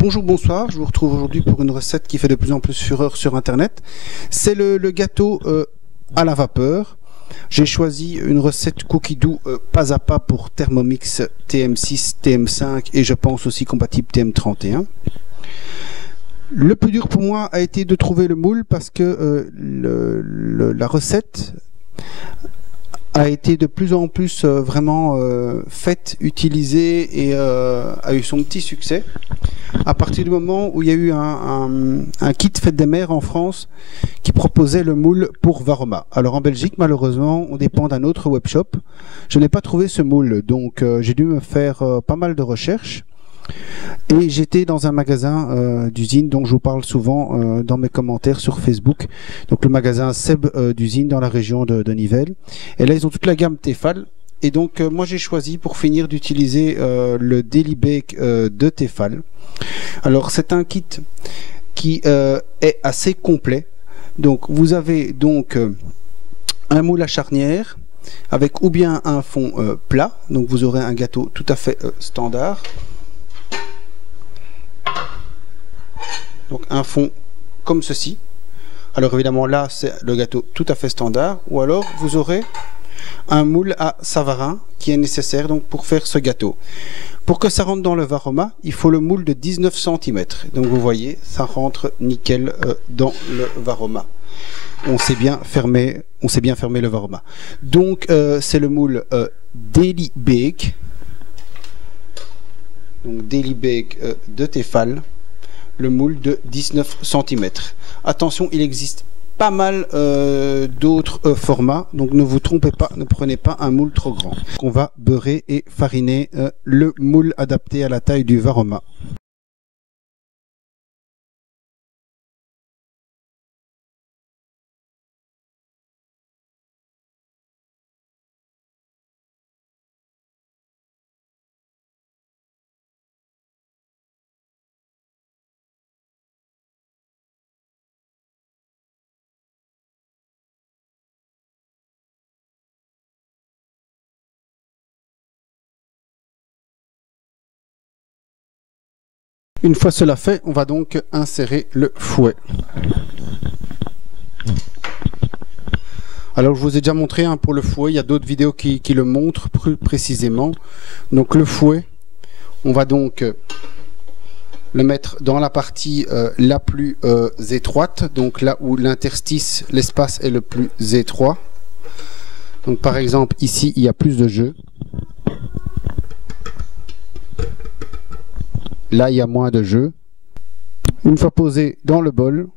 Bonjour, bonsoir, je vous retrouve aujourd'hui pour une recette qui fait de plus en plus fureur sur internet. C'est le gâteau à la vapeur. J'ai choisi une recette cookie dough pas à pas pour Thermomix TM6, TM5 et je pense aussi compatible TM31. Le plus dur pour moi a été de trouver le moule parce que la recette a été de plus en plus vraiment faite, utilisée et a eu son petit succès à partir du moment où il y a eu un kit Fête des Mères en France qui proposait le moule pour Varoma. Alors en Belgique, malheureusement, on dépend d'un autre webshop. Je n'ai pas trouvé ce moule, donc j'ai dû me faire pas mal de recherches. Et j'étais dans un magasin d'usine dont je vous parle souvent dans mes commentaires sur Facebook. Donc le magasin Seb d'usine dans la région de Nivelles. Et là, ils ont toute la gamme Tefal. Et donc moi j'ai choisi pour finir d'utiliser le Daily Bake de Tefal. Alors c'est un kit qui est assez complet. Donc vous avez donc un moule à charnière avec ou bien un fond plat. Donc vous aurez un gâteau tout à fait standard. Donc un fond comme ceci. Alors évidemment là c'est le gâteau tout à fait standard. Ou alors vous aurez un moule à Savarin qui est nécessaire donc pour faire ce gâteau. Pour que ça rentre dans le Varoma, il faut le moule de 19 cm. Donc vous voyez, ça rentre nickel dans le Varoma. On sait bien fermer le Varoma. Donc c'est le moule Daily Bake. Donc Daily Bake de Tefal. Le moule de 19 cm. Attention, il existe pas mal d'autres formats, donc ne vous trompez pas, ne prenez pas un moule trop grand. On va beurrer et fariner le moule adapté à la taille du Varoma. Une fois cela fait, on va donc insérer le fouet. Alors je vous ai déjà montré pour le fouet, il y a d'autres vidéos qui le montrent plus précisément. Donc le fouet, on va donc le mettre dans la partie la plus étroite, donc là où l'interstice, l'espace est le plus étroit. Donc par exemple ici il y a plus de jeu. Là, il y a moins de jeu. Une fois posé dans le bol,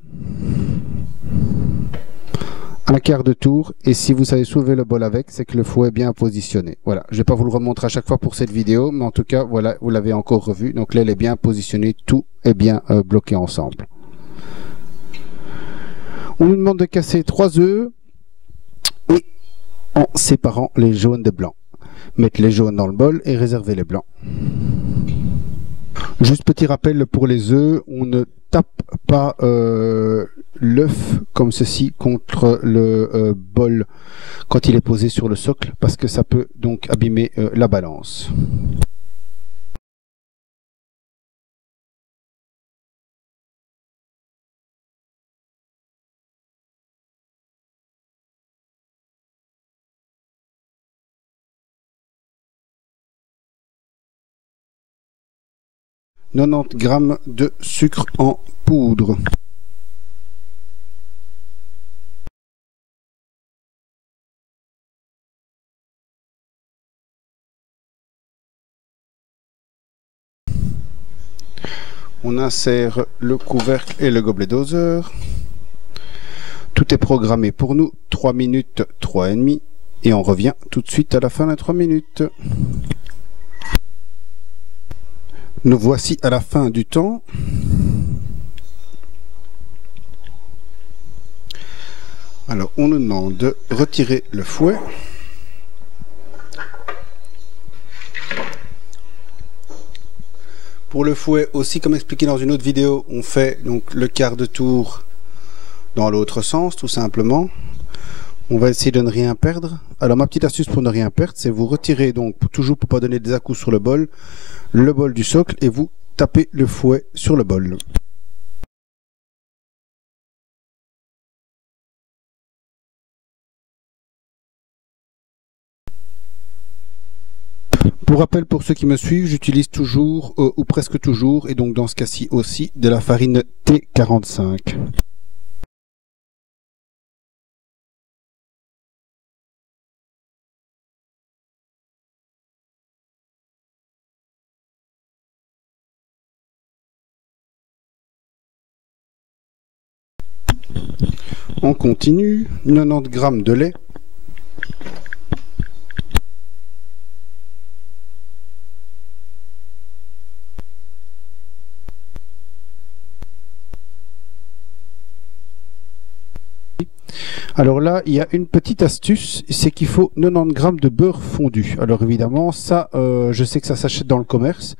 un quart de tour. Et si vous savez soulever le bol avec, c'est que le fouet est bien positionné. Voilà, je ne vais pas vous le remontrer à chaque fois pour cette vidéo, mais en tout cas, voilà, vous l'avez encore revu. Donc là, elle est bien positionnée, tout est bien bloqué ensemble. On nous demande de casser 3 œufs et en séparant les jaunes des blancs. Mettre les jaunes dans le bol et réserver les blancs. Juste petit rappel pour les œufs, on ne tape pas l'œuf comme ceci contre le bol quand il est posé sur le socle parce que ça peut donc abîmer la balance. « 90 g de sucre en poudre. » On insère le couvercle et le gobelet doseur. Tout est programmé pour nous. 3 minutes, 3,5. Et on revient tout de suite à la fin des 3 minutes. Nous voici à la fin du temps. Alors, on nous demande de retirer le fouet. Pour le fouet aussi, comme expliqué dans une autre vidéo, on fait donc le quart de tour dans l'autre sens, tout simplement. On va essayer de ne rien perdre. Alors ma petite astuce pour ne rien perdre, c'est vous retirer donc toujours pour pas donner des à-coups sur le bol du socle et vous taper le fouet sur le bol. Pour rappel, pour ceux qui me suivent, j'utilise toujours, ou presque toujours, et donc dans ce cas-ci aussi, de la farine T45. On continue, 90 g de lait. Alors là, il y a une petite astuce, c'est qu'il faut 90 g de beurre fondu. Alors évidemment, ça, je sais que ça s'achète dans le commerce,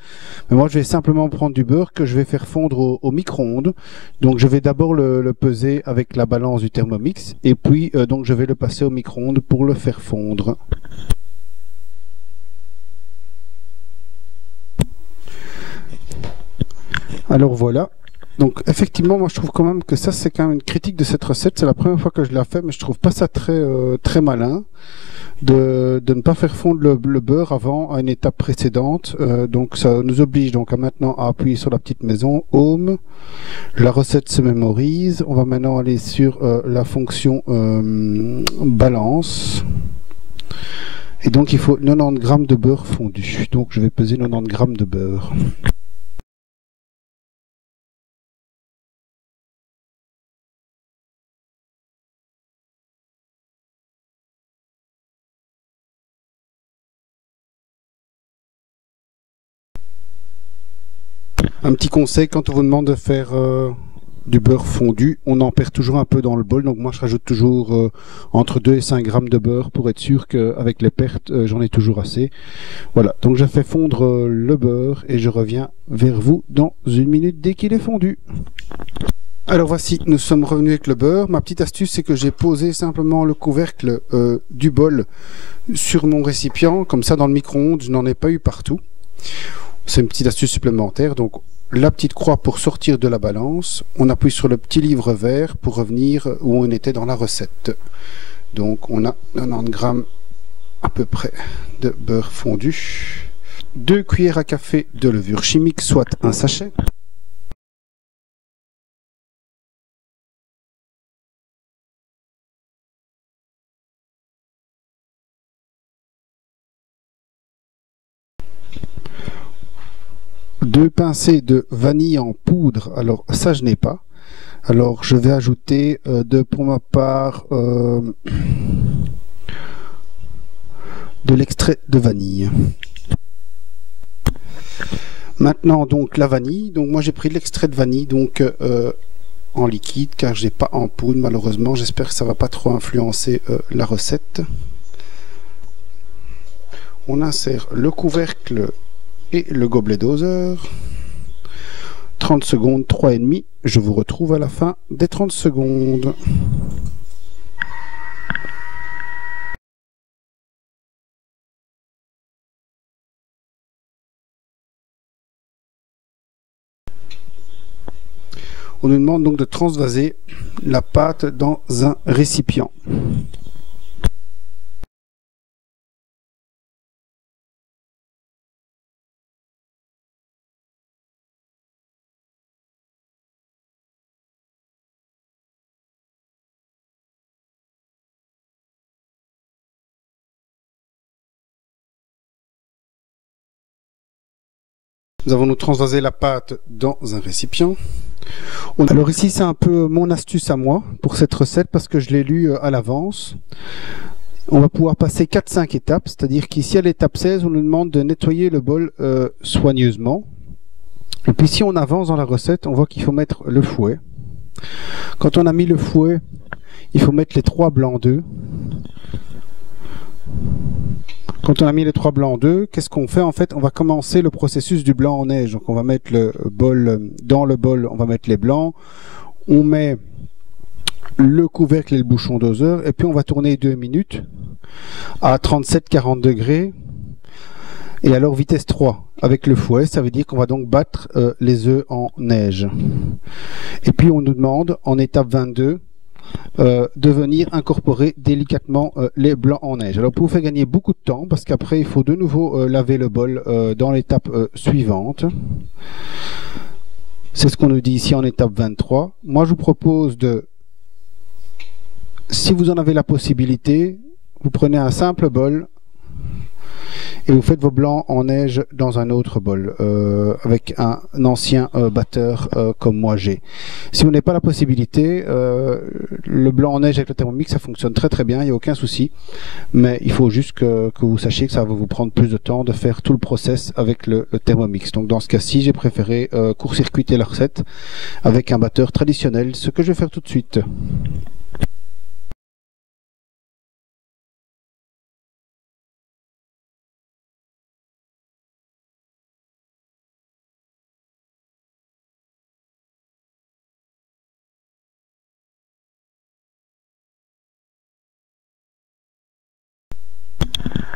mais moi je vais simplement prendre du beurre que je vais faire fondre au micro-ondes. Donc je vais d'abord le peser avec la balance du Thermomix, et puis donc je vais le passer au micro-ondes pour le faire fondre. Alors voilà. Donc effectivement, moi je trouve quand même que ça c'est quand même une critique de cette recette. C'est la première fois que je la fais, mais je trouve pas ça très malin de ne pas faire fondre le beurre avant à une étape précédente. Donc ça nous oblige donc à maintenant à appuyer sur la petite maison Home. La recette se mémorise. On va maintenant aller sur la fonction balance. Et donc il faut 90 g de beurre fondu. Donc je vais peser 90 g de beurre. Un petit conseil, quand on vous demande de faire du beurre fondu, on en perd toujours un peu dans le bol. Donc moi je rajoute toujours entre 2 et 5 g de beurre pour être sûr qu'avec les pertes, j'en ai toujours assez. Voilà, donc je fais fondre le beurre et je reviens vers vous dans une minute dès qu'il est fondu. Alors voici, nous sommes revenus avec le beurre. Ma petite astuce, c'est que j'ai posé simplement le couvercle du bol sur mon récipient. Comme ça, dans le micro-ondes, je n'en ai pas eu partout. C'est une petite astuce supplémentaire. Donc la petite croix pour sortir de la balance. On appuie sur le petit livre vert pour revenir où on était dans la recette. Donc on a 90 g à peu près de beurre fondu. 2 cuillères à café de levure chimique, soit un sachet. Deux pincées de vanille en poudre, alors ça je n'ai pas. Alors je vais ajouter pour ma part de l'extrait de vanille. Maintenant donc la vanille, donc moi j'ai pris l'extrait de vanille donc en liquide car j'ai pas en poudre malheureusement. J'espère que ça va pas trop influencer la recette. On insère le couvercle et le gobelet doseur. 30 secondes, 3,5. Je vous retrouve à la fin des 30 secondes. On nous demande donc de transvaser la pâte dans un récipient. Nous avons nous transvasé la pâte dans un récipient. Alors ici c'est un peu mon astuce à moi pour cette recette parce que je l'ai lu à l'avance. On va pouvoir passer 4-5 étapes, c'est-à-dire qu'ici à l'étape 16 on nous demande de nettoyer le bol soigneusement. Et puis si on avance dans la recette, on voit qu'il faut mettre le fouet. Quand on a mis le fouet, il faut mettre les 3 blancs d'œufs. Quand on a mis les 3 blancs d'œufs, qu'est-ce qu'on fait? En fait, on va commencer le processus du blanc en neige. Donc on va mettre le bol, dans le bol, on va mettre les blancs. On met le couvercle et le bouchon doseur. Et puis on va tourner 2 minutes à 37-40 degrés. Et alors vitesse 3. avec le fouet, ça veut dire qu'on va donc battre les œufs en neige. Et puis on nous demande en étape 22 de venir incorporer délicatement les blancs en neige. Alors pour vous faire gagner beaucoup de temps, parce qu'après il faut de nouveau laver le bol dans l'étape suivante. C'est ce qu'on nous dit ici en étape 23. Moi je vous propose de, si vous en avez la possibilité, vous prenez un simple bol et vous faites vos blancs en neige dans un autre bol avec un ancien batteur comme moi j'ai. Si vous n'avez pas la possibilité, le blanc en neige avec le Thermomix ça fonctionne très très bien, il n'y a aucun souci, mais il faut juste que vous sachiez que ça va vous prendre plus de temps de faire tout le process avec le Thermomix. Donc dans ce cas-ci, j'ai préféré court-circuiter la recette avec un batteur traditionnel, ce que je vais faire tout de suite.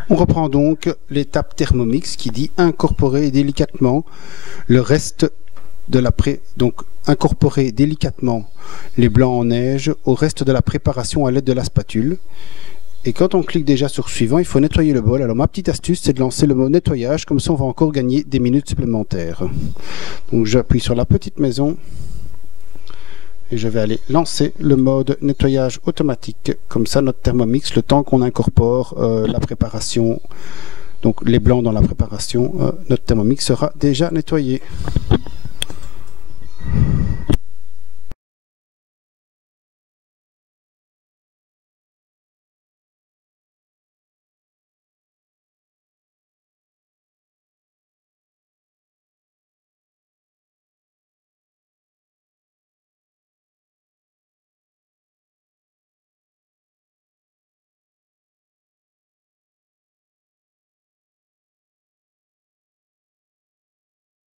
On reprend donc l'étape Thermomix qui dit incorporer délicatement le reste de la donc incorporer délicatement les blancs en neige au reste de la préparation à l'aide de la spatule. Et quand on clique déjà sur suivant, il faut nettoyer le bol. Alors ma petite astuce, c'est de lancer le mot nettoyage, comme ça on va encore gagner des minutes supplémentaires. Donc j'appuie sur la petite maison et je vais aller lancer le mode nettoyage automatique. Comme ça notre Thermomix, le temps qu'on incorpore la préparation, donc les blancs dans la préparation, notre Thermomix sera déjà nettoyé.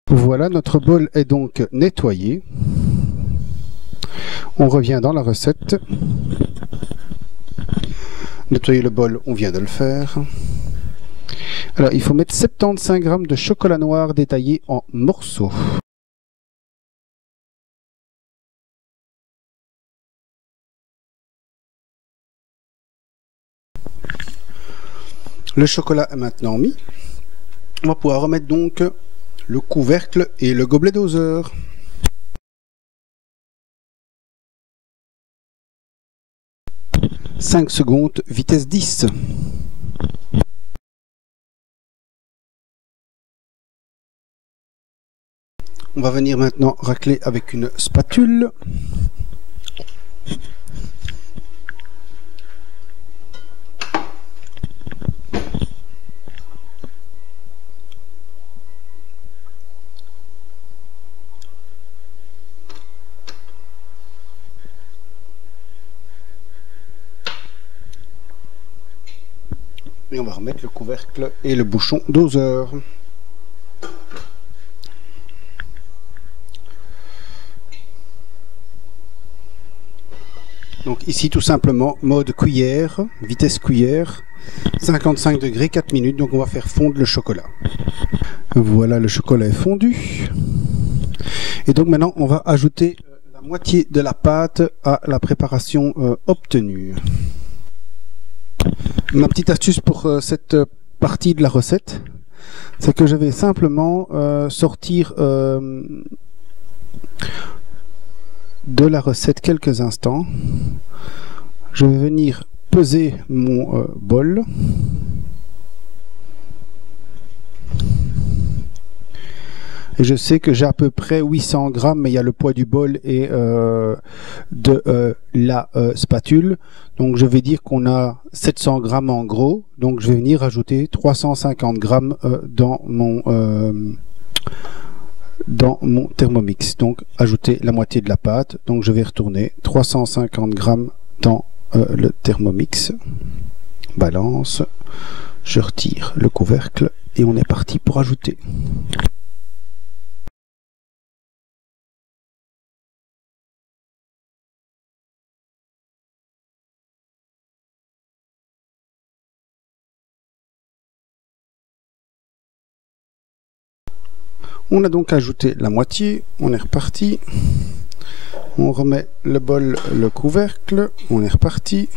Voilà, notre bol est donc nettoyé. On revient dans la recette. Nettoyer le bol, on vient de le faire. Alors, il faut mettre 75 g de chocolat noir détaillé en morceaux. Le chocolat est maintenant mis. On va pouvoir remettre donc le couvercle et le gobelet doseur. « 5 secondes, vitesse 10. On va venir maintenant racler avec une spatule. Et on va remettre le couvercle et le bouchon doseur. Donc ici tout simplement mode cuillère, vitesse cuillère, 55 degrés, 4 minutes, donc on va faire fondre le chocolat. Voilà, le chocolat est fondu. Et donc maintenant on va ajouter la moitié de la pâte à la préparation obtenue. Ma petite astuce pour cette partie de la recette, c'est que je vais simplement sortir de la recette quelques instants. Je vais venir peser mon bol. Et je sais que j'ai à peu près 800 grammes, mais il y a le poids du bol et de la spatule. Donc je vais dire qu'on a 700 grammes en gros. Donc je vais venir ajouter 350 grammes dans mon Thermomix. Donc ajouter la moitié de la pâte. Donc je vais retourner 350 grammes dans le Thermomix. Balance. Je retire le couvercle et on est parti pour ajouter. On a donc ajouté la moitié, on est reparti. On remet le bol, le couvercle, on est reparti.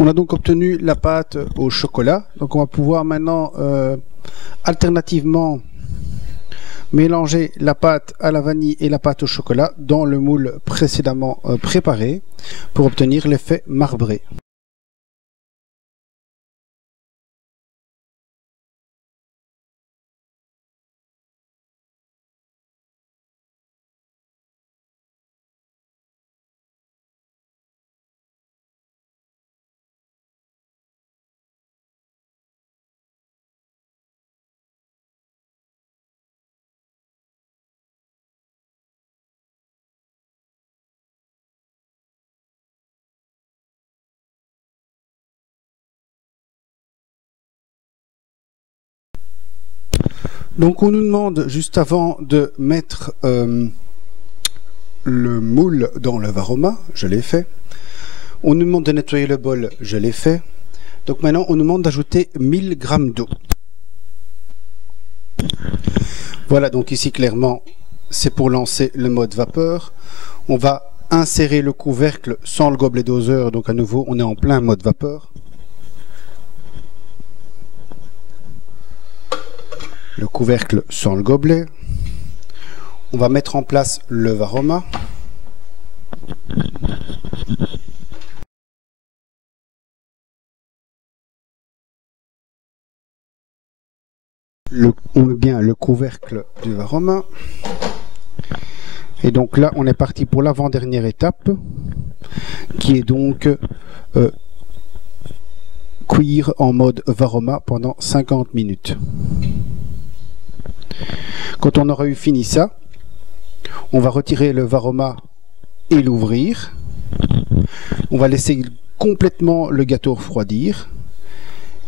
On a donc obtenu la pâte au chocolat. Donc on va pouvoir maintenant alternativement mélanger la pâte à la vanille et la pâte au chocolat dans le moule précédemment préparé pour obtenir l'effet marbré. Donc on nous demande juste avant de mettre le moule dans le Varoma, je l'ai fait. On nous demande de nettoyer le bol, je l'ai fait. Donc maintenant on nous demande d'ajouter 1000 g d'eau. Voilà, donc ici clairement c'est pour lancer le mode vapeur. On va insérer le couvercle sans le gobelet doseur, donc à nouveau on est en plein mode vapeur. Le couvercle sans le gobelet. On va mettre en place le Varoma. On met bien le couvercle du Varoma. Et donc là, on est parti pour l'avant-dernière étape, qui est donc cuire en mode Varoma pendant 50 minutes. Quand on aura eu fini ça, on va retirer le Varoma et l'ouvrir. On va laisser complètement le gâteau refroidir.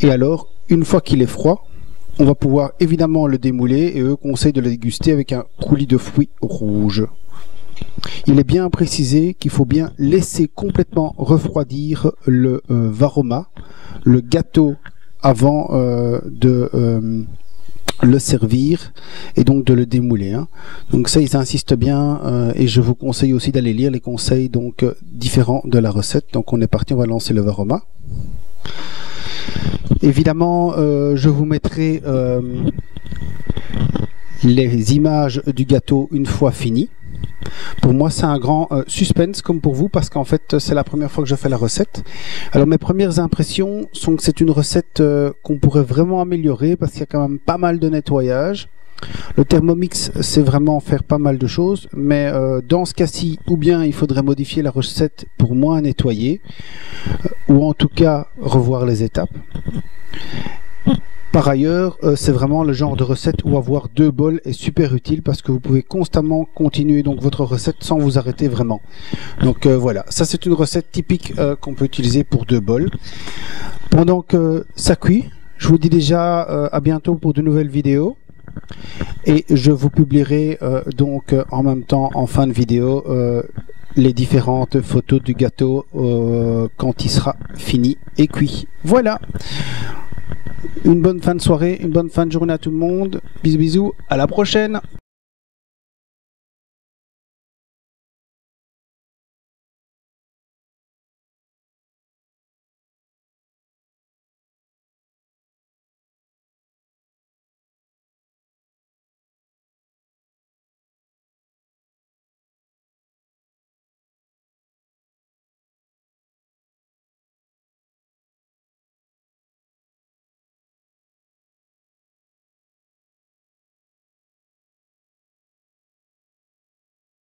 Et alors, une fois qu'il est froid, on va pouvoir évidemment le démouler et eux conseillent de le déguster avec un coulis de fruits rouges. Il est bien précisé qu'il faut bien laisser complètement refroidir le Varoma, le gâteau, avant de le servir et donc de le démouler. Donc ça, ils insistent bien et je vous conseille aussi d'aller lire les conseils donc différents de la recette. Donc on est parti, on va lancer le Varoma. Évidemment, je vous mettrai les images du gâteau une fois fini. Pour moi, c'est un grand suspense comme pour vous parce qu'en fait, c'est la première fois que je fais la recette. Alors, mes premières impressions sont que c'est une recette qu'on pourrait vraiment améliorer parce qu'il y a quand même pas mal de nettoyage. Le Thermomix, c'est vraiment faire pas mal de choses, mais dans ce cas-ci, ou bien il faudrait modifier la recette pour moins nettoyer, ou en tout cas revoir les étapes. Par ailleurs, c'est vraiment le genre de recette où avoir 2 bols est super utile parce que vous pouvez constamment continuer donc votre recette sans vous arrêter vraiment. Donc voilà, ça c'est une recette typique qu'on peut utiliser pour 2 bols. Pendant que ça cuit, je vous dis déjà à bientôt pour de nouvelles vidéos. Et je vous publierai donc en même temps en fin de vidéo les différentes photos du gâteau quand il sera fini et cuit. Voilà. Une bonne fin de soirée, une bonne fin de journée à tout le monde. Bisous bisous, à la prochaine.